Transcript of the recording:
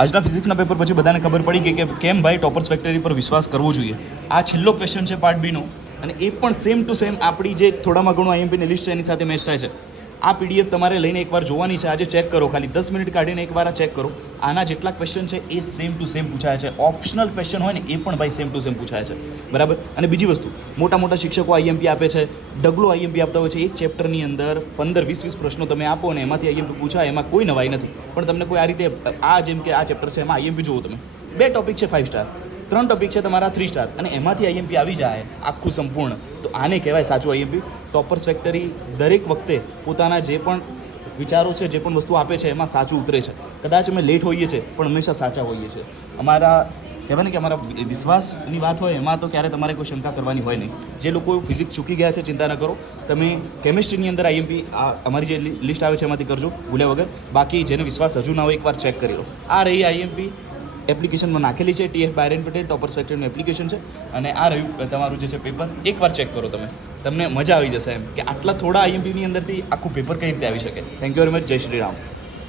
આજના ફિઝિક્સના પેપર પછી બધાને ખબર પડી ગઈ કે કેમ ભાઈ ટોપર્સ ફેક્ટરી પર વિશ્વાસ કરવો જોઈએ. આ છેલ્લો ક્વેશ્ચન છે પાર્ટ બીનો, અને એ પણ સેમ ટુ સેમ આપણી જે થોડામાં ઘણું આઈએમપીની લિસ્ટ છે એની સાથે મેચ થાય છે. આ પીડીએફ તમારે લઈને એકવાર જોવાની છે. આજે ચેક કરો, ખાલી 10 મિનિટ કાઢીને એકવાર આ ચેક કરો. આના જેટલા ક્વેશ્ચન છે એ સેમ ટુ સેમ પૂછાય છે. ઓપ્શનલ ક્વેશ્ચન હોય ને એ પણ ભાઈ સેમ ટુ સેમ પૂછાય છે, બરાબર. અને બીજી વસ્તુ, મોટા મોટા શિક્ષકો આઈએમપી આપે છે, ડગલો આઈએમપી આપતા હોય છે. એક ચેપ્ટરની અંદર 15-20 પ્રશ્નો તમે આપો ને એમાંથી આઈએમપી પૂછાય, એમાં કોઈ નવાઈ નથી. પણ તમને કોઈ આ રીતે આ જેમ કે આ ચેપ્ટર છે એમાં આઈએમપી જુઓ તમે, 2 ટોપિક છે 5 સ્ટાર, 3 ટોપિક છે તમારા 3 સ્ટાર, અને એમાંથી આઈએમપી આવી જાય આખું સંપૂર્ણ, તો આને કહેવાય સાચું આઈએમપી. ટોપર્સ ફેક્ટરી દરેક વખતે પોતાના જે પણ વિચારો છે, જે પણ વસ્તુ આપે છે એમાં સાચું ઉતરે છે. કદાચ અમે લેટ હોઈએ છીએ પણ હંમેશા સાચા હોઈએ છીએ. અમારા કહેવાય ને કે અમારા વિશ્વાસની વાત હોય એમાં તો ક્યારે તમારે કોઈ શંકા કરવાની હોય નહીં. જે લોકો ફિઝિક્સ ચૂકી ગયા છે ચિંતા ન કરો, તમે કેમિસ્ટ્રીની અંદર આઈએમપી અમારી જે લિસ્ટ આવે છે એમાંથી કરજો ભૂલ્યા વગર. બાકી જેને વિશ્વાસ હજુ ના હોય એકવાર ચેક કરી લો. આ રહી આઈએમપી એપ્લિકેશનમાં નાખેલી છે, TF બાયરેન પટેલ ટોપર્સ ફેક્ટરીનું એપ્લિકેશન છે. અને આ રહ્યું તમારું જે છે પેપર, એકવાર ચેક કરો તમે, તમને મજા આવી જશે એમ કે આટલા થોડા આઈએમપીની અંદરથી આખું પેપર કઈ રીતે આવી શકે. Thank you very much. જય શ્રી રામ.